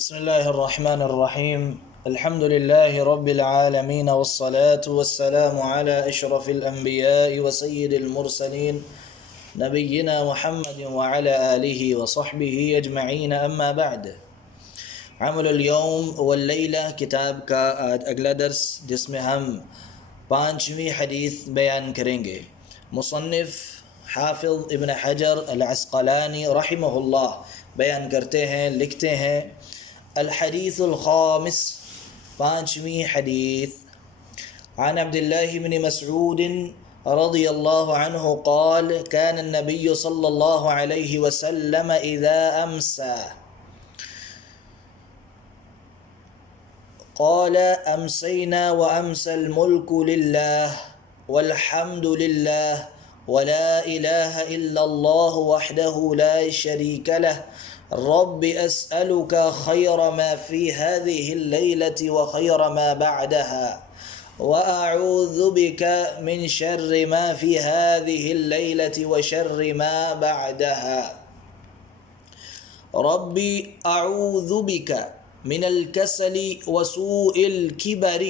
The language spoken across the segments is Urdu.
بسم الله الرحمن الرحيم. الحمد لله رب العالمين، والصلاة والسلام على أشرف الأنبياء وسيد المرسلين نبينا محمد وعلى آله وصحبه أجمعين. أما بعد، عمل اليوم والليلة کتاب کا آج اگلا درس جس میں ہم 5ویں حدیث بیان کریں گے. مصنف حافظ ابن حجر العسقلانی رحمہ اللہ بیان کرتے ہیں، لکھتے ہیں: الحدیث الخامس، 5ویں حدیث. عن عبد الله بن مسعود رضی اللہ عنہ قال كان النبي صلی اللہ علیہ وسلم اذا امسى قال امسينا وامسى الملك لله والحمد لله ولا اله الا الله وحده لا شريك له رب أسألك خير ما في هذه الليلة وخير ما بعدها وأعوذ بك من شر ما في هذه الليلة وشر ما بعدها ربي أعوذ بك من الكسل وسوء الكبر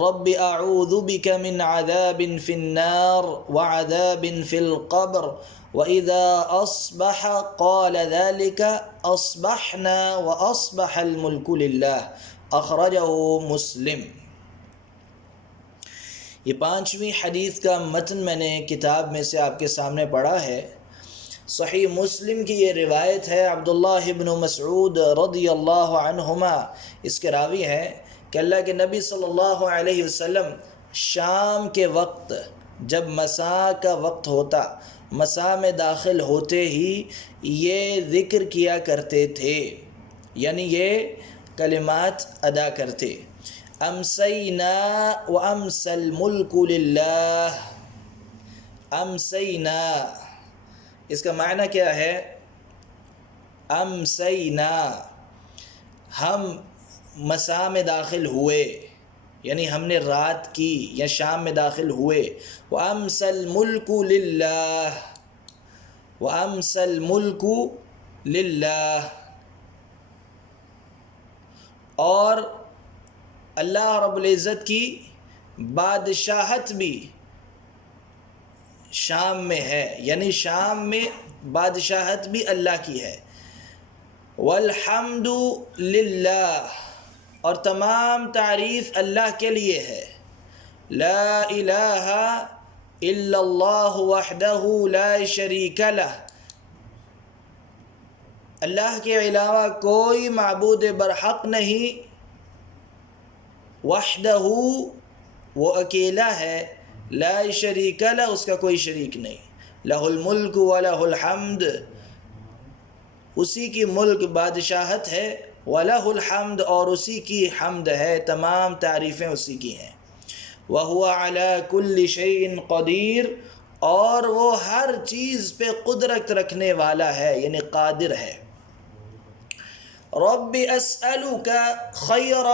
رب أعوذ بك من عذاب في النار وعذاب في القبر وإذا أصبح قال ذلك أصبحنا وأصبح الملك لله أخرجه مسلم. یہ 5ویں حدیث کا متن میں نے کتاب میں سے آپ کے سامنے پڑھا ہے. صحیح مسلم کی یہ روایت ہے. عبداللہ ابن مسعود رضی اللہ عنہما اس کے راوی ہیں کہ اللہ کے نبی صلی اللہ علیہ وسلم شام کے وقت جب مساء کا وقت ہوتا، مساء میں داخل ہوتے ہی یہ ذکر کیا کرتے تھے، یعنی یہ کلمات ادا کرتے: امسینا وامسی الملک للہ. امسینا، اس کا معنی کیا ہے؟ امسینا، ہم مساء میں داخل ہوئے، یعنی ہم نے رات کی یا شام میں داخل ہوئے. وَأَمْسَ الْمُلْكُ لِلَّهِ، وَأَمْسَ الْمُلْكُ لِلَّهِ، اور اللہ رب العزت کی بادشاہت بھی شام میں ہے، یعنی شام میں بادشاہت بھی اللہ کی ہے. وَالْحَمْدُ لِلَّهِ، اور تمام تعریف اللہ کے لیے ہے. لا الہ الا اللہ وحدہ لا شریک لہ، اللہ کے علاوہ کوئی معبود برحق نہیں. وحدہ، وہ اکیلا ہے. لا شریک لہ، اس کا کوئی شریک نہیں. لہ الملک ولہ الحمد، اسی کی ملک بادشاہت ہے. وَلَهُ الْحَمْدُ، اور اسی کی حمد ہے، تمام تعریفیں اسی کی ہیں. وَهُوَ عَلَى كُلِّ شَيْءٍ قَدِيرٌ، اور وہ ہر چیز پہ قدرت رکھنے والا ہے، یعنی قادر ہے. رَبِّ أَسْأَلُكَ خَيْرَ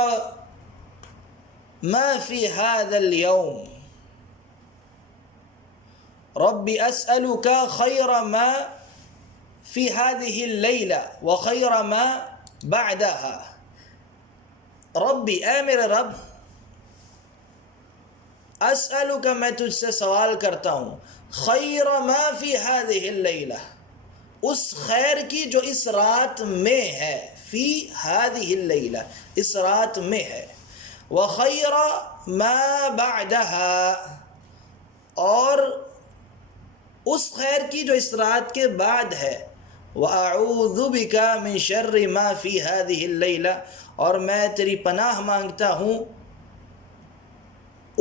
مَا فِي هَذَا الْيَوْمِ، رَبِّ أَسْأَلُكَ خَيْرَ مَا فِي هَذِهِ اللَّيْلَةِ وَخَيْرَ مَا بعدها. ربی، اے میرے رب، اسألک، میں تجھ سے سوال کرتا ہوں، خیر ما فی هذه اللیلہ، اس خیر کی جو اس رات میں ہے. فی هذه اللیلہ، اس رات میں ہے. وخیر ما بعدها، اور اس خیر کی جو اس رات کے بعد ہے. وَأَعُوذُ بِكَ مِن شَرِّ مَا فِي هَذِهِ اللَّيْلَةِ، اور میں تیری پناہ مانگتا ہوں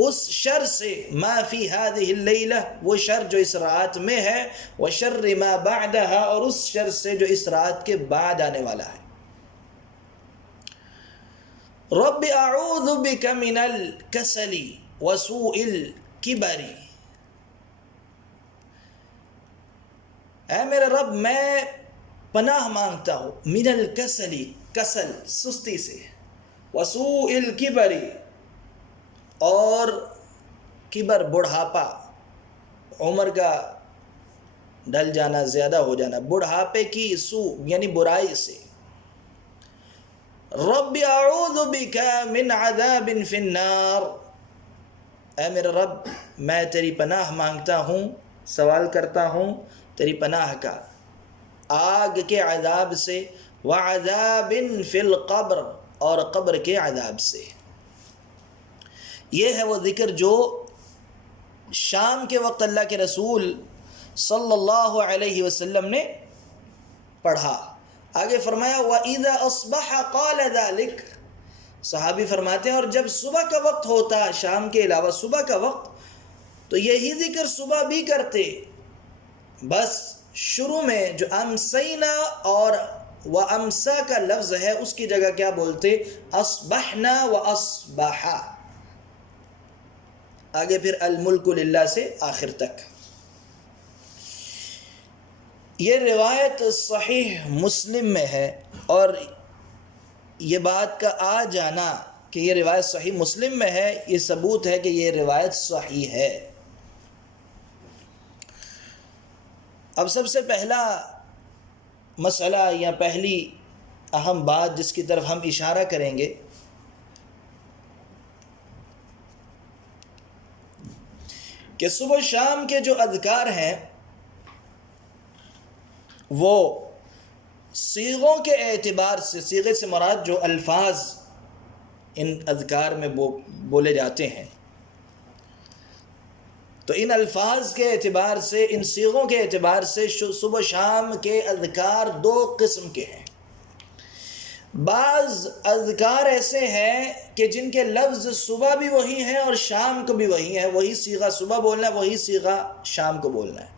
اس شر سے. ما فی هذه اللَّيْلَةِ، وہ شر جو اس رات میں ہے. وَشَرِّ مَا بَعْدَهَا، اور اس شر سے جو اس رات کے بعد آنے والا ہے. رَبِّ أَعُوذُ بِكَ مِنَ الْكَسَلِ وَسُوءِ الْكِبَرِ، اے میرے رب، میں پناہ مانگتا ہوں من الکسل، کسل سستی سے. وسوء الکبر، اور کبر بڑھاپا، عمر کا ڈھل جانا، زیادہ ہو جانا، بڑھاپے کی سو یعنی برائی سے. رب اعوذ بک من عذاب فی النار، اے میرے رب میں تیری پناہ مانگتا ہوں، سوال کرتا ہوں تیری پناہ کا آگ کے عذاب سے، وعذاب فی القبر، اور قبر کے عذاب سے۔ یہ ہے وہ ذکر جو شام کے وقت اللہ کے رسول صلی اللہ علیہ وسلم نے پڑھا۔ آگے فرمایا وَإِذَا أَصْبَحَ قَالَ ذَلِكَ، صحابی فرماتے ہیں اور جب صبح کا وقت ہوتا، شام کے علاوہ صبح کا وقت، تو یہی ذکر صبح بھی کرتے، بس شروع میں جو امسینا اور وامسا کا لفظ ہے اس کی جگہ کیا بولتے؟ اصبحنا واصبحا، آگے پھر الملک للہ سے آخر تک۔ یہ روایت صحیح مسلم میں ہے، اور یہ بات کا آ جانا کہ یہ روایت صحیح مسلم میں ہے، یہ ثبوت ہے کہ یہ روایت صحیح ہے۔ اب سب سے پہلا مسئلہ یا پہلی اہم بات جس کی طرف ہم اشارہ کریں گے کہ صبح و شام کے جو اذکار ہیں وہ صیغوں کے اعتبار سے، صیغے سے مراد جو الفاظ ان اذکار میں بولے جاتے ہیں، تو ان الفاظ کے اعتبار سے، ان صیغوں کے اعتبار سے صبح و شام کے اذکار دو قسم کے ہیں۔ بعض اذکار ایسے ہیں کہ جن کے لفظ صبح بھی وہی ہیں اور شام کو بھی وہی ہیں، وہی صیغہ صبح بولنا ہے، وہی صیغہ شام کو بولنا ہے،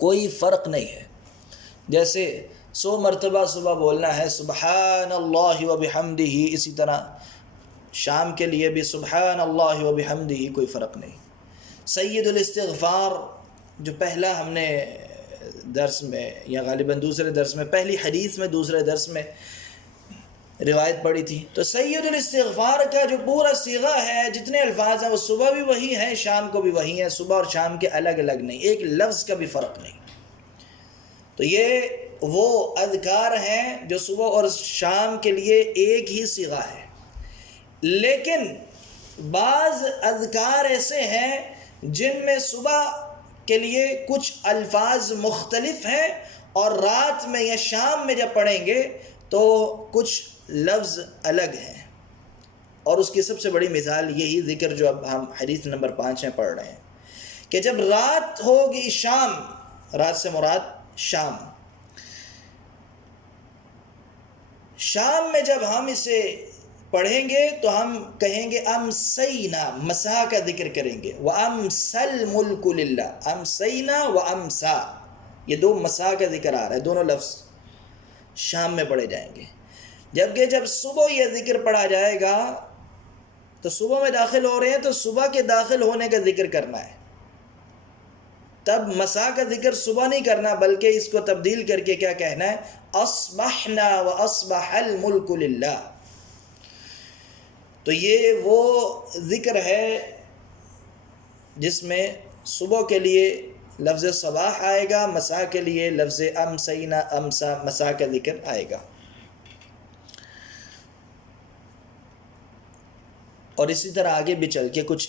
کوئی فرق نہیں ہے۔ جیسے 100 مرتبہ صبح بولنا ہے سبحان اللہ وبحمدہ، اسی طرح شام کے لیے بھی سبحان اللہ وبحمدہ، کوئی فرق نہیں۔ سید الاستغفار جو پہلا ہم نے درس میں یا غالباً دوسرے درس میں، پہلی حدیث میں دوسرے درس میں روایت پڑھی تھی، تو سید الاستغفار کا جو پورا صیغہ ہے، جتنے الفاظ ہیں وہ صبح بھی وہی ہیں، شام کو بھی وہی ہیں، صبح اور شام کے الگ الگ نہیں، ایک لفظ کا بھی فرق نہیں۔ تو یہ وہ اذکار ہیں جو صبح اور شام کے لیے ایک ہی صیغہ ہے، لیکن بعض اذکار ایسے ہیں جن میں صبح کے لیے کچھ الفاظ مختلف ہیں اور رات میں یا شام میں جب پڑھیں گے تو کچھ لفظ الگ ہیں، اور اس کی سب سے بڑی مثال یہی ذکر جو اب ہم حدیث نمبر 5 میں پڑھ رہے ہیں کہ جب رات ہوگی، شام، رات سے مراد شام، شام میں جب ہم اسے پڑھیں گے تو ہم کہیں گے امسینا، مسا کا ذکر کریں گے، وَأَمْسَى الْمُلْكُ لِلَّهِ، امسینا وَأَمْسَى، یہ دو مسا کا ذکر آ رہا ہے، دونوں لفظ شام میں پڑھے جائیں گے۔ جبکہ جب صبح یہ ذکر پڑھا جائے گا تو صبح میں داخل ہو رہے ہیں تو صبح کے داخل ہونے کا ذکر کرنا ہے، تب مسا کا ذکر صبح نہیں کرنا، بلکہ اس کو تبدیل کر کے کیا کہنا ہے؟ اصبحنا واصبح الملک للہ۔ تو یہ وہ ذکر ہے جس میں صبح کے لیے لفظ صباح آئے گا، مسا کے لیے لفظ امسینا، امسا، مسا کا ذکر آئے گا۔ اور اسی طرح آگے بھی چل کے کچھ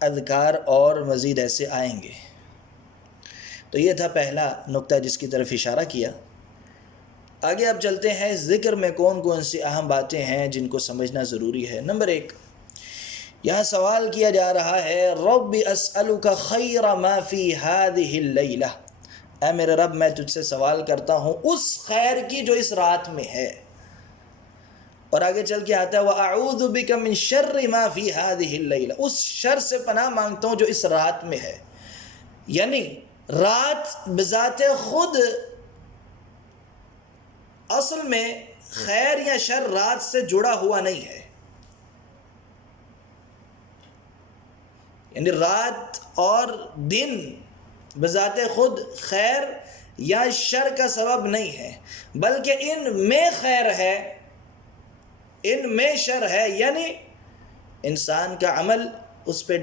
اذکار اور مزید ایسے آئیں گے۔ تو یہ تھا پہلا نقطہ جس کی طرف اشارہ کیا۔ آگے اب چلتے ہیں ذکر میں کون کون سی اہم باتیں ہیں جن کو سمجھنا ضروری ہے۔ نمبر 1، یہاں سوال کیا جا رہا ہے رب اسألک خیر ما فی هذه اللیلہ، اے میرے رب میں تجھ سے سوال کرتا ہوں اس خیر کی جو اس رات میں ہے، اور آگے چل کے آتا ہے وَأَعُوذُ بِكَ مِن شَرِّ مَا فِي هَذِهِ اللَّيْلَةِ، اس شر سے پناہ مانگتا ہوں جو اس رات میں ہے۔ یعنی رات بذات خود اصل میں خیر یا شر رات سے جڑا ہوا نہیں ہے، یعنی رات اور دن بذات خود خیر یا شر کا سبب نہیں ہے، بلکہ ان میں خیر ہے، ان میں شر ہے، یعنی انسان کا عمل اس پہ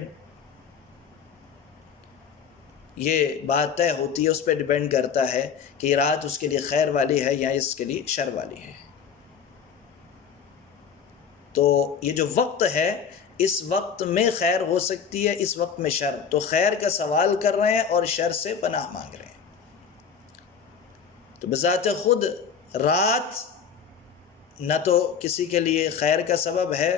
یہ بات طے ہوتی ہے، اس پہ ڈیپینڈ کرتا ہے کہ یہ رات اس کے لیے خیر والی ہے یا اس کے لیے شر والی ہے۔ تو یہ جو وقت ہے اس وقت میں خیر ہو سکتی ہے، اس وقت میں شر، تو خیر کا سوال کر رہے ہیں اور شر سے پناہ مانگ رہے ہیں۔ تو بذات خود رات نہ تو کسی کے لیے خیر کا سبب ہے،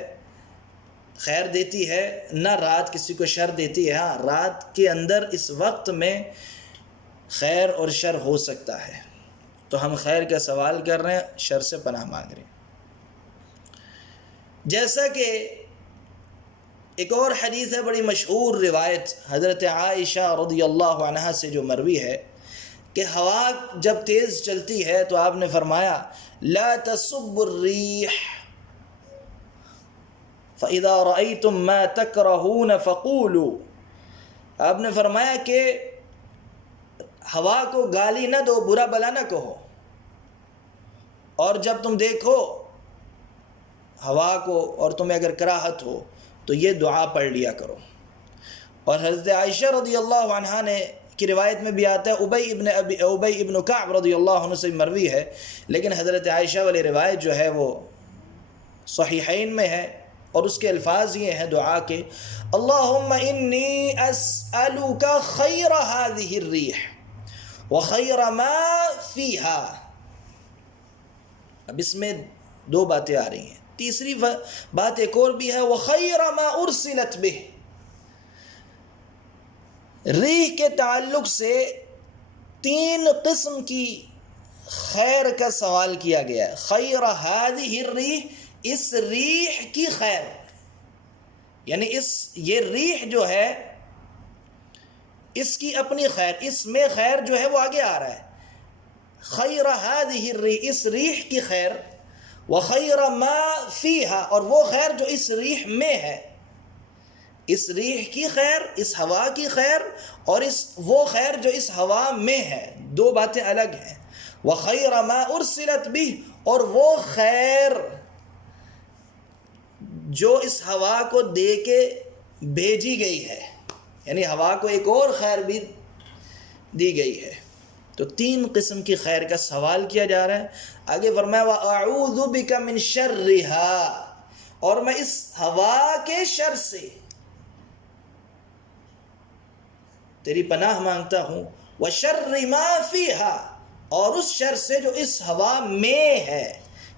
خیر دیتی ہے، نہ رات کسی کو شر دیتی ہے۔ ہاں، رات کے اندر اس وقت میں خیر اور شر ہو سکتا ہے، تو ہم خیر کا سوال کر رہے ہیں، شر سے پناہ مانگ رہے ہیں۔ جیسا کہ ایک اور حدیث ہے، بڑی مشہور روایت حضرت عائشہ رضی اللہ عنہا سے جو مروی ہے کہ ہوا جب تیز چلتی ہے تو آپ نے فرمایا لا تسبوا الريح فاذا رايتم ما تكرهون فقولوا، آپ نے فرمایا کہ ہوا کو گالی نہ دو، برا بلا نہ کہو، اور جب تم دیکھو ہوا کو اور تمہیں اگر کراہت ہو تو یہ دعا پڑھ لیا کرو۔ اور حضرت عائشہ رضی اللہ عنہا نے کی روایت میں بھی آتا ہے، ابی ابن کعب رضی اللہ عنہ سے مروی ہے، لیکن حضرت عائشہ والی روایت جو ہے وہ صحیحین میں ہے، اور اس کے الفاظ یہ ہیں دعا کے، اللہم انی اسألک خیر هذه الریح وخیر ما فیہا۔ اب اس میں دو باتیں آ رہی ہیں، تیسری بات ایک اور بھی ہے، وخیر ما ارسلت بہ۔ ریح کے تعلق سے 3 قسم کی خیر کا سوال کیا گیا ہے۔ خیر هذه الریح، اس ریح کی خیر، یعنی یہ ریح جو ہے اس کی اپنی خیر، اس میں خیر جو ہے وہ آگے آ رہا ہے۔ خیر هذه الریح، اس ریح کی خیر، وخیر ما فیہا، اور وہ خیر جو اس ریح میں ہے، اس ریح کی خیر، اس ہوا کی خیر، اور وہ خیر جو اس ہوا میں ہے، دو باتیں الگ ہیں۔ وخیر ما ارسلت بہ، اور وہ خیر جو اس ہوا کو دے کے بھیجی گئی ہے، یعنی ہوا کو ایک اور خیر بھی دی گئی ہے۔ تو 3 قسم کی خیر کا سوال کیا جا رہا ہے۔ آگے فرمایا وَأَعُوذُ بِكَ مِن شَرِّهَا، اور میں اس ہوا کے شر سے تیری پناہ مانگتا ہوں، وَشَرِّ مَا فِيهَا، اور اس شر سے جو اس ہوا میں ہے،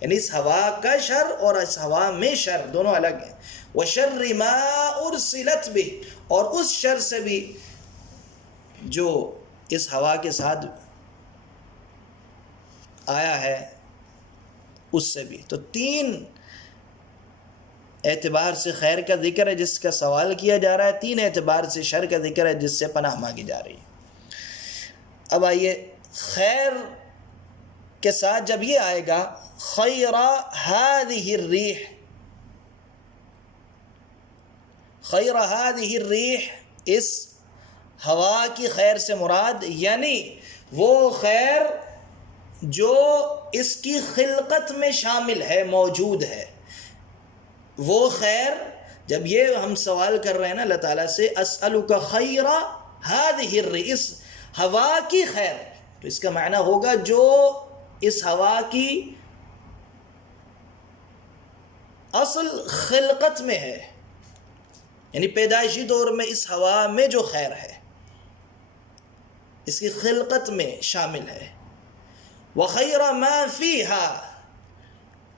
یعنی اس ہوا کا شر اور اس ہوا میں شر دونوں الگ ہیں۔ وَشَرِّ مَا أُرْسِلَتْ بِهِ، اور اس شر سے بھی جو اس ہوا کے ساتھ آیا ہے اس سے بھی۔ تو 3 اعتبار سے خیر کا ذکر ہے جس کا سوال کیا جا رہا ہے، 3 اعتبار سے شر کا ذکر ہے جس سے پناہ مانگی جا رہی ہے۔ اب آئیے خیر کے ساتھ جب یہ آئے گا خیر هذه الریح، خیر هذه الریح، اس ہوا کی خیر سے مراد یعنی وہ خیر جو اس کی خلقت میں شامل ہے، موجود ہے، وہ خیر۔ جب یہ ہم سوال کر رہے ہیں نا اللہ تعالیٰ سے اسألک خیر هذه الریح، اس ہوا کی خیر، تو اس کا معنی ہوگا جو اس ہوا کی اصل خلقت میں ہے، یعنی پیدائشی دور میں اس ہوا میں جو خیر ہے اس کی خلقت میں شامل ہے۔ وخیر ما فیہا،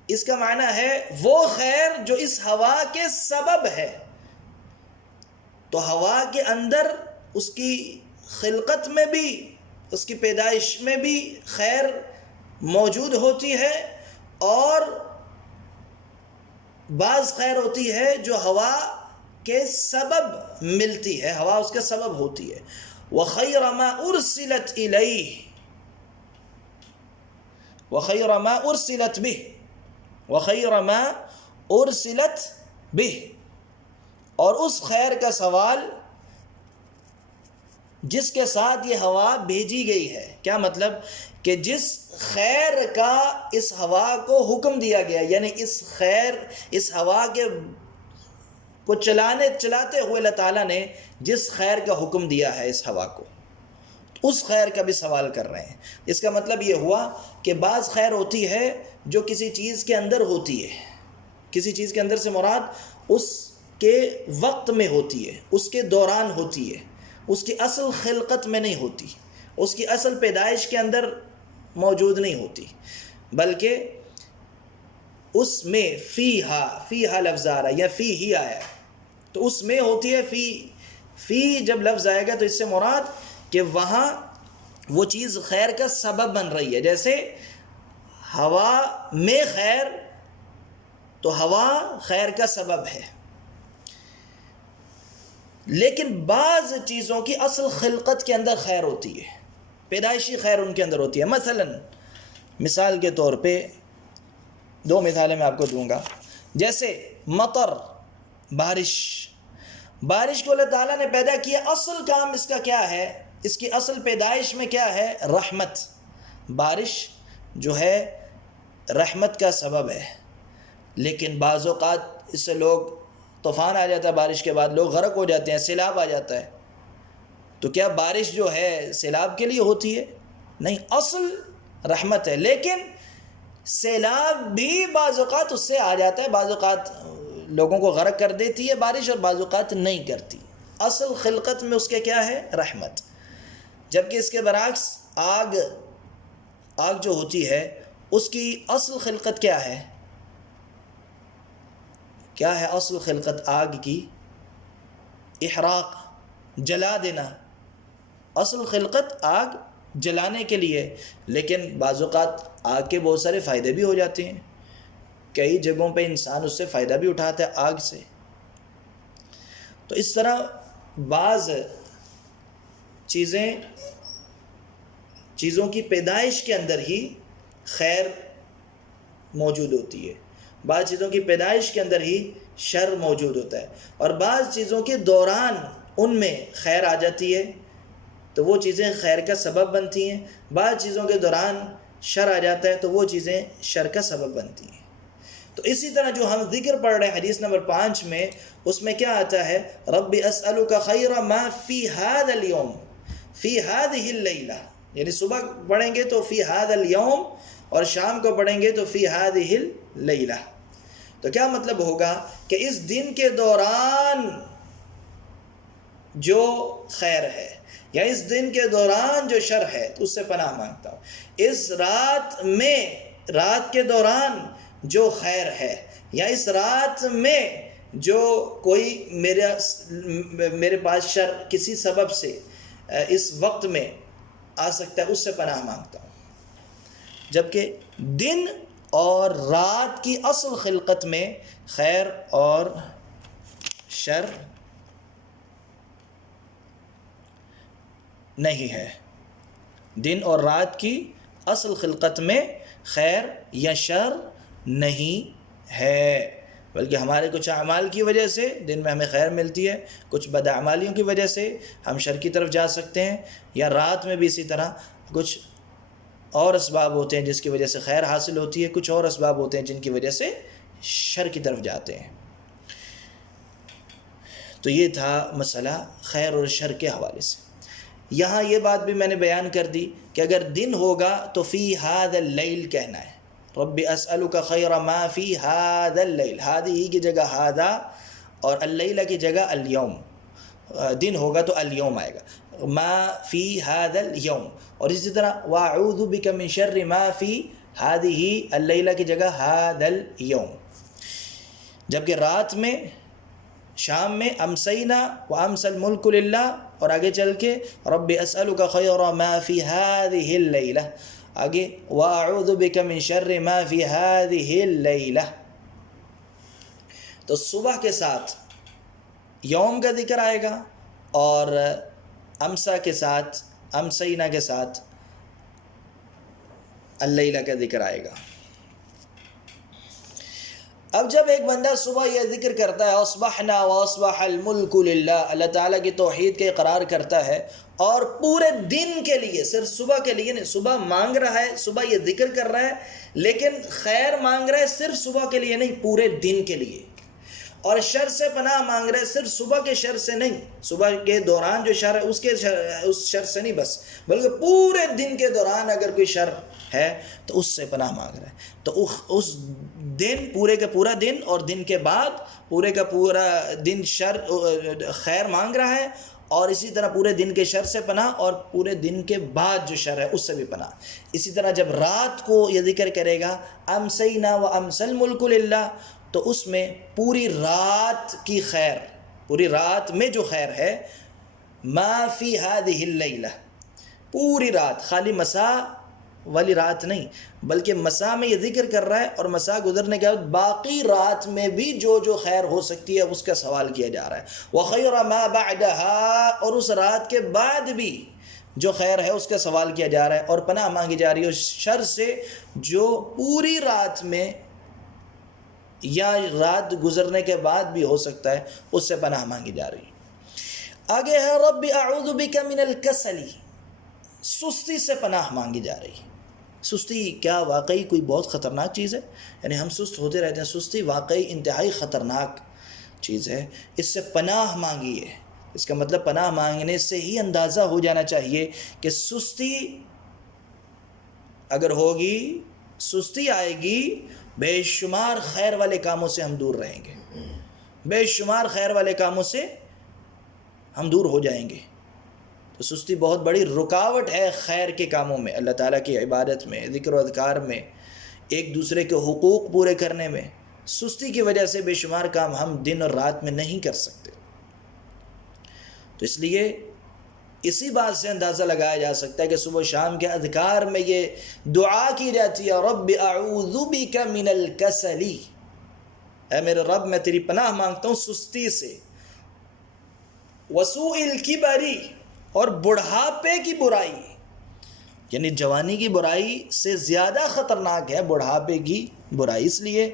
اس کا معنی ہے وہ خیر جو اس ہوا کے سبب ہے۔ تو ہوا کے اندر اس کی خلقت میں بھی، اس کی پیدائش میں بھی خیر موجود ہوتی ہے، اور بعض خیر ہوتی ہے جو ہوا کے سبب ملتی ہے، ہوا اس کا سبب ہوتی ہے۔ وخیر ما ارسلت الیہ، وخیر ما ارسلت بہ، وخیر ما ارسلت بہ، اور اس خیر کا سوال جس کے ساتھ یہ ہوا بھیجی گئی ہے۔ کیا مطلب کہ جس خیر کا اس ہوا کو حکم دیا گیا، یعنی اس خیر، اس ہوا کے کو چلاتے ہوئے اللہ تعالیٰ نے جس خیر کا حکم دیا ہے اس ہوا کو، اس خیر کا بھی سوال کر رہے ہیں۔ اس کا مطلب یہ ہوا کہ بعض خیر ہوتی ہے جو کسی چیز کے اندر ہوتی ہے، کسی چیز کے اندر سے مراد اس کے وقت میں ہوتی ہے، اس کے دوران ہوتی ہے، اس کی اصل خلقت میں نہیں ہوتی، اس کی اصل پیدائش کے اندر موجود نہیں ہوتی، بلکہ اس میں فیہا لفظ آ رہا ہے یا فی ہی آیا ہے تو اس میں ہوتی ہے۔ فی جب لفظ آئے گا تو اس سے مراد کہ وہاں وہ چیز خیر کا سبب بن رہی ہے، جیسے ہوا میں خیر، تو ہوا خیر کا سبب ہے، لیکن بعض چیزوں کی اصل خلقت کے اندر خیر ہوتی ہے، پیدائشی خیر ان کے اندر ہوتی ہے۔ مثال کے طور پہ 2 مثالیں میں آپ کو دوں گا، جیسے مطر، بارش کو اللہ تعالیٰ نے پیدا کیا، اصل کام اس کا کیا ہے، اس کی اصل پیدائش میں کیا ہے، رحمت۔ بارش جو ہے رحمت کا سبب ہے، لیکن بعض اوقات اس سے لوگ، طوفان آ جاتا ہے بارش کے بعد، لوگ غرق ہو جاتے ہیں، سیلاب آ جاتا ہے، تو کیا بارش جو ہے سیلاب کے لیے ہوتی ہے؟ نہیں، اصل رحمت ہے، لیکن سیلاب بھی بعض اوقات اس سے آ جاتا ہے، بعض اوقات لوگوں کو غرق کر دیتی ہے بارش اور بعض اوقات نہیں کرتی، اصل خلقت میں اس کے کیا ہے، رحمت۔ جبکہ اس کے برعکس آگ جو ہوتی ہے اس کی اصل خلقت کیا ہے؟ کیا ہے اصل خلقت آگ کی؟ احراق، جلا دینا، اصل خلقت آگ جلانے کے لیے، لیکن بعض اوقات آگ کے بہت سارے فائدے بھی ہو جاتے ہیں، کئی جگہوں پہ انسان اس سے فائدہ بھی اٹھاتا ہے آگ سے۔ تو اس طرح بعض چیزوں کی پیدائش کے اندر ہی خیر موجود ہوتی ہے، بعض چیزوں کی پیدائش کے اندر ہی شر موجود ہوتا ہے، اور بعض چیزوں کے دوران ان میں خیر آ جاتی ہے تو وہ چیزیں خیر کا سبب بنتی ہیں، بعض چیزوں کے دوران شر آ جاتا ہے تو وہ چیزیں شر کا سبب بنتی ہیں۔ تو اسی طرح جو ہم ذکر پڑھ رہے ہیں حدیث نمبر 5 میں، اس میں کیا آتا ہے، رب اسألک خیر ما فی ھذا اليوم فی ھذہ اللیلہ، یعنی صبح پڑھیں گے تو فی ھذا اليوم اور شام کو پڑھیں گے تو فی ھذہ اللیلہ۔ تو کیا مطلب ہوگا کہ اس دن کے دوران جو خیر ہے یا اس دن کے دوران جو شر ہے تو اس سے پناہ مانگتا ہوں، اس رات کے دوران جو خیر ہے یا اس رات میں جو کوئی میرے پاس شر کسی سبب سے اس وقت میں آ سکتا ہے، اس سے پناہ مانگتا ہوں۔ جبکہ دن اور رات کی اصل خلقت میں خیر اور شر نہیں ہے، دن اور رات کی اصل خلقت میں خیر یا شر نہیں ہے، بلکہ ہمارے کچھ اعمال کی وجہ سے دن میں ہمیں خیر ملتی ہے، کچھ بداعمالیوں کی وجہ سے ہم شر کی طرف جا سکتے ہیں، یا رات میں بھی اسی طرح کچھ اور اسباب ہوتے ہیں جس کی وجہ سے خیر حاصل ہوتی ہے، کچھ اور اسباب ہوتے ہیں جن کی وجہ سے شر کی طرف جاتے ہیں۔ تو یہ تھا مسئلہ خیر اور شر کے حوالے سے۔ یہاں یہ بات بھی میں نے بیان کر دی کہ اگر دن ہوگا تو فی ھذا اللیل کہنا ہے، رب اسألک خیر ما فی ھذا اللیل، ہادی کی جگہ ھذا اور اللیلہ کی جگہ الیوم، دن ہوگا تو الیوم آئے گا، ما فی ھذا الیوم، اور اسی طرح واعوذ بک من شر ما فی ھذہ اللیلہ کی جگہ ھذا الیوم۔ جبکہ رات میں، شام میں امسینا وامسی الملک للہ، اور آگے چل کے رب اسألک خیر ما فی ھذہ اللیلہ، آگے واعوذ بک من شر ما فی ھذہ اللیلہ۔ تو صبح کے ساتھ یوم کا ذکر آئے گا اور امسا کے ساتھ، امسینا کے ساتھ اللیلہ کا ذکر آئے گا۔ اب جب ایک بندہ صبح یہ ذکر کرتا ہے اصبحنا واصبح الملک للہ، اللہ تعالیٰ کی توحید کے اقرار کرتا ہے، اور پورے دن کے لیے، صرف صبح کے لیے نہیں، صبح مانگ رہا ہے، صبح یہ ذکر کر رہا ہے، لیکن خیر مانگ رہا ہے صرف صبح کے لیے نہیں، پورے دن کے لیے، اور شر سے پناہ مانگ رہے صرف صبح کے شر سے نہیں، صبح کے دوران جو شر ہے اس شر سے نہیں بس، بلکہ پورے دن کے دوران اگر کوئی شر ہے تو اس سے پناہ مانگ رہا ہے۔ تو اس دن پورے کا پورا دن اور دن کے بعد پورے کا پورا دن خیر مانگ رہا ہے، اور اسی طرح پورے دن کے شر سے پناہ، اور پورے دن کے بعد جو شر ہے اس سے بھی پناہ۔ اسی طرح جب رات کو یہ ذکر کرے گا امسینا و امسل ملک للہ، تو اس میں پوری رات کی خیر، پوری رات میں جو خیر ہے، ما فی ہذہ اللیلہ، پوری رات، خالی مساء والی رات نہیں، بلکہ مساء میں یہ ذکر کر رہا ہے، اور مساء گزرنے کے بعد باقی رات میں بھی جو خیر ہو سکتی ہے اس کا سوال کیا جا رہا ہے۔ وَخَيْرَ مَا بَعْدَهَا، اور اس رات کے بعد بھی جو خیر ہے اس کا سوال کیا جا رہا ہے، اور پناہ مانگی جا رہی ہے اس شر سے جو پوری رات میں یا رات گزرنے کے بعد بھی ہو سکتا ہے، اس سے پناہ مانگی جا رہی ہے۔ آگے ہے رب اعوذ بک من الکسل، سستی سے پناہ مانگی جا رہی ہے۔ سستی کیا واقعی کوئی بہت خطرناک چیز ہے؟ یعنی ہم سست ہوتے رہتے ہیں، سستی واقعی انتہائی خطرناک چیز ہے، اس سے پناہ مانگی ہے۔ اس کا مطلب پناہ مانگنے سے ہی اندازہ ہو جانا چاہیے کہ سستی اگر ہوگی، سستی آئے گی، بے شمار خیر والے کاموں سے ہم دور رہیں گے، بے شمار خیر والے کاموں سے ہم دور ہو جائیں گے۔ تو سستی بہت بڑی رکاوٹ ہے خیر کے کاموں میں، اللہ تعالیٰ کی عبادت میں، ذکر و اذکار میں، ایک دوسرے کے حقوق پورے کرنے میں۔ سستی کی وجہ سے بے شمار کام ہم دن اور رات میں نہیں کر سکتے۔ تو اس لیے اسی بات سے اندازہ لگایا جا سکتا ہے کہ صبح و شام کے اذکار میں یہ دعا کی جاتی ہے، رب اعوذ بک من الکسل، اے میرے رب میں تیری پناہ مانگتا ہوں سستی سے، وسوء الکبر، اور بڑھاپے کی برائی، یعنی جوانی کی برائی سے زیادہ خطرناک ہے بڑھاپے کی برائی، اس لیے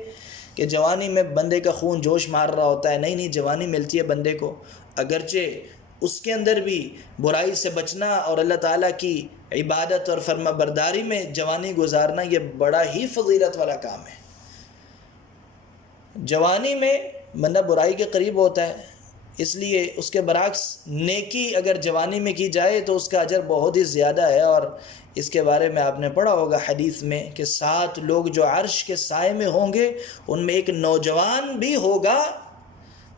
کہ جوانی میں بندے کا خون جوش مار رہا ہوتا ہے، نئی نئی جوانی ملتی ہے بندے کو، اگرچہ اس کے اندر بھی برائی سے بچنا اور اللہ تعالیٰ کی عبادت اور فرما برداری میں جوانی گزارنا یہ بڑا ہی فضیلت والا کام ہے۔ جوانی میں بندہ برائی کے قریب ہوتا ہے، اس لیے اس کے برعکس نیکی اگر جوانی میں کی جائے تو اس کا اجر بہت ہی زیادہ ہے، اور اس کے بارے میں آپ نے پڑھا ہوگا حدیث میں کہ 7 لوگ جو عرش کے سائے میں ہوں گے، ان میں ایک نوجوان بھی ہوگا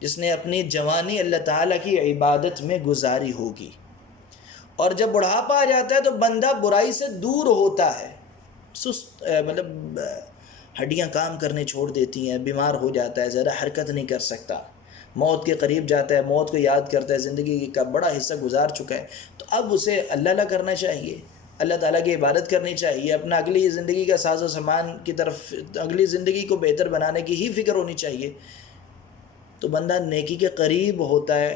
جس نے اپنی جوانی اللہ تعالیٰ کی عبادت میں گزاری ہوگی۔ اور جب بڑھاپا آ جاتا ہے تو بندہ برائی سے دور ہوتا ہے، سست مطلب ہڈیاں کام کرنے چھوڑ دیتی ہیں، بیمار ہو جاتا ہے، زیادہ حرکت نہیں کر سکتا، موت کے قریب جاتا ہے، موت کو یاد کرتا ہے، زندگی کا بڑا حصہ گزار چکا ہے، تو اب اسے اللہ کرنا چاہیے، اللہ تعالیٰ کی عبادت کرنی چاہیے، اپنا اگلی زندگی کا ساز و سامان کی طرف، اگلی زندگی کو بہتر بنانے کی ہی فکر ہونی چاہیے۔ تو بندہ نیکی کے قریب ہوتا ہے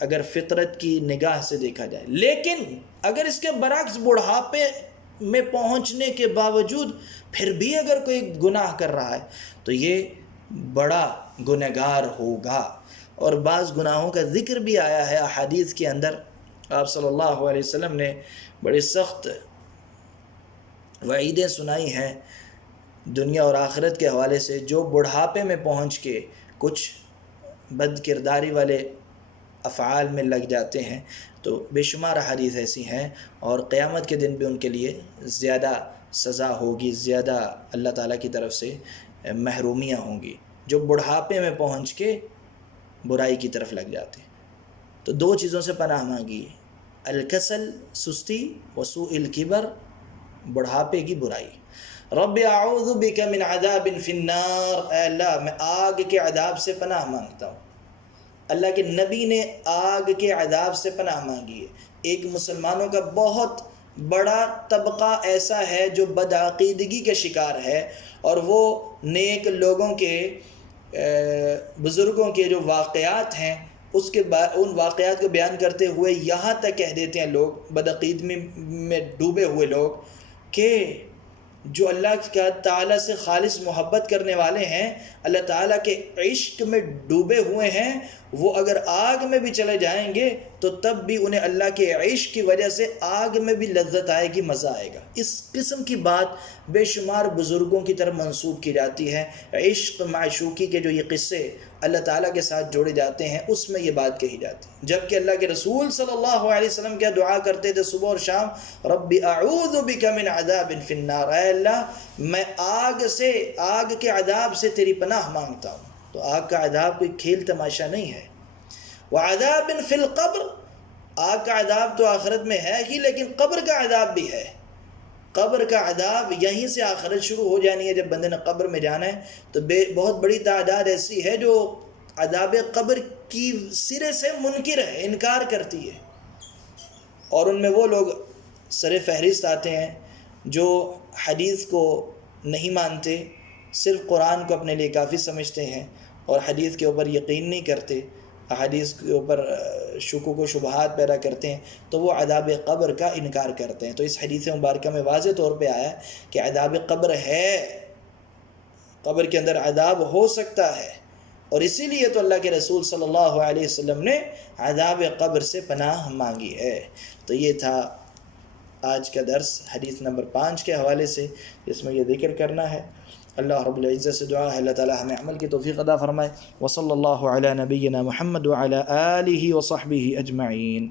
اگر فطرت کی نگاہ سے دیکھا جائے، لیکن اگر اس کے برعکس بڑھاپے میں پہنچنے کے باوجود پھر بھی اگر کوئی گناہ کر رہا ہے تو یہ بڑا گنہگار ہوگا۔ اور بعض گناہوں کا ذکر بھی آیا ہے احادیث کے اندر، آپ صلی اللہ علیہ وسلم نے بڑی سخت وعیدیں سنائی ہیں دنیا اور آخرت کے حوالے سے، جو بڑھاپے میں پہنچ کے کچھ بد کرداری والے افعال میں لگ جاتے ہیں، تو بے شمار احادیث ایسی ہیں، اور قیامت کے دن بھی ان کے لیے زیادہ سزا ہوگی، زیادہ اللہ تعالیٰ کی طرف سے محرومیاں ہوں گی، جو بڑھاپے میں پہنچ کے برائی کی طرف لگ جاتے ہیں۔ تو 2 چیزوں سے پناہ مانگی، الکسل سستی، وسوء الکبر بڑھاپے کی برائی۔ رب اعوذ بک من عذاب فی النار، اے اللہ میں آگ کے عذاب سے پناہ مانگتا ہوں۔ اللہ کے نبی نے آگ کے عذاب سے پناہ مانگی ہے۔ ایک مسلمانوں کا بہت بڑا طبقہ ایسا ہے جو بدعقیدگی کے شکار ہے، اور وہ نیک لوگوں کے بزرگوں کے جو واقعات ہیں ان واقعات کو بیان کرتے ہوئے یہاں تک کہہ دیتے ہیں لوگ، بدعقیدگی میں ڈوبے ہوئے لوگ، کہ جو اللہ تعالیٰ سے خالص محبت کرنے والے ہیں، اللہ تعالیٰ کے عشق میں ڈوبے ہوئے ہیں، وہ اگر آگ میں بھی چلے جائیں گے تو تب بھی انہیں اللہ کے عشق کی وجہ سے آگ میں بھی لذت آئے گی، مزہ آئے گا۔ اس قسم کی بات بے شمار بزرگوں کی طرف منسوب کی جاتی ہے۔ عشق معشوقی کے جو یہ قصے اللہ تعالیٰ کے ساتھ جوڑے جاتے ہیں، اس میں یہ بات کہی جاتی ہے۔ جبکہ اللہ کے رسول صلی اللہ علیہ وسلم کیا دعا کرتے تھے صبح اور شام؟ رب اعوذ بک من عذاب فی النار، اے اللہ میں آگ کے عذاب سے تیری پناہ مانگتا ہوں۔ تو آگ کا عذاب کوئی کھیل تماشا نہیں ہے۔ وعذاب فی القبر، آگ کا عذاب تو آخرت میں ہے ہی، لیکن قبر کا عذاب بھی ہے۔ قبر کا عذاب یہیں سے آخرت شروع ہو جانی ہے۔ جب بندے نے قبر میں جانا ہے تو بہت بڑی تعداد ایسی ہے جو عذاب قبر کی سرے سے منکر ہے، انکار کرتی ہے، اور ان میں وہ لوگ سر فہرست آتے ہیں جو حدیث کو نہیں مانتے، صرف قرآن کو اپنے لیے کافی سمجھتے ہیں اور حدیث کے اوپر یقین نہیں کرتے، احادیث کے اوپر شکوک و شبہات پیدا کرتے ہیں، تو وہ عذاب قبر کا انکار کرتے ہیں۔ تو اس حدیث مبارکہ میں واضح طور پہ آیا ہے کہ عذاب قبر ہے، قبر کے اندر عذاب ہو سکتا ہے، اور اسی لیے تو اللہ کے رسول صلی اللہ علیہ وسلم نے عذاب قبر سے پناہ مانگی ہے۔ تو یہ تھا آج کا درس حدیث نمبر 5 کے حوالے سے، جس میں یہ ذکر کرنا ہے۔ اللہ رب العزت سے دعا ہے اللہ تعالی ہمیں عمل کی توفیق عطا فرمائے۔ وصلی اللہ علی نبینا محمد وعلی آلہ وصحبہ اجمعین۔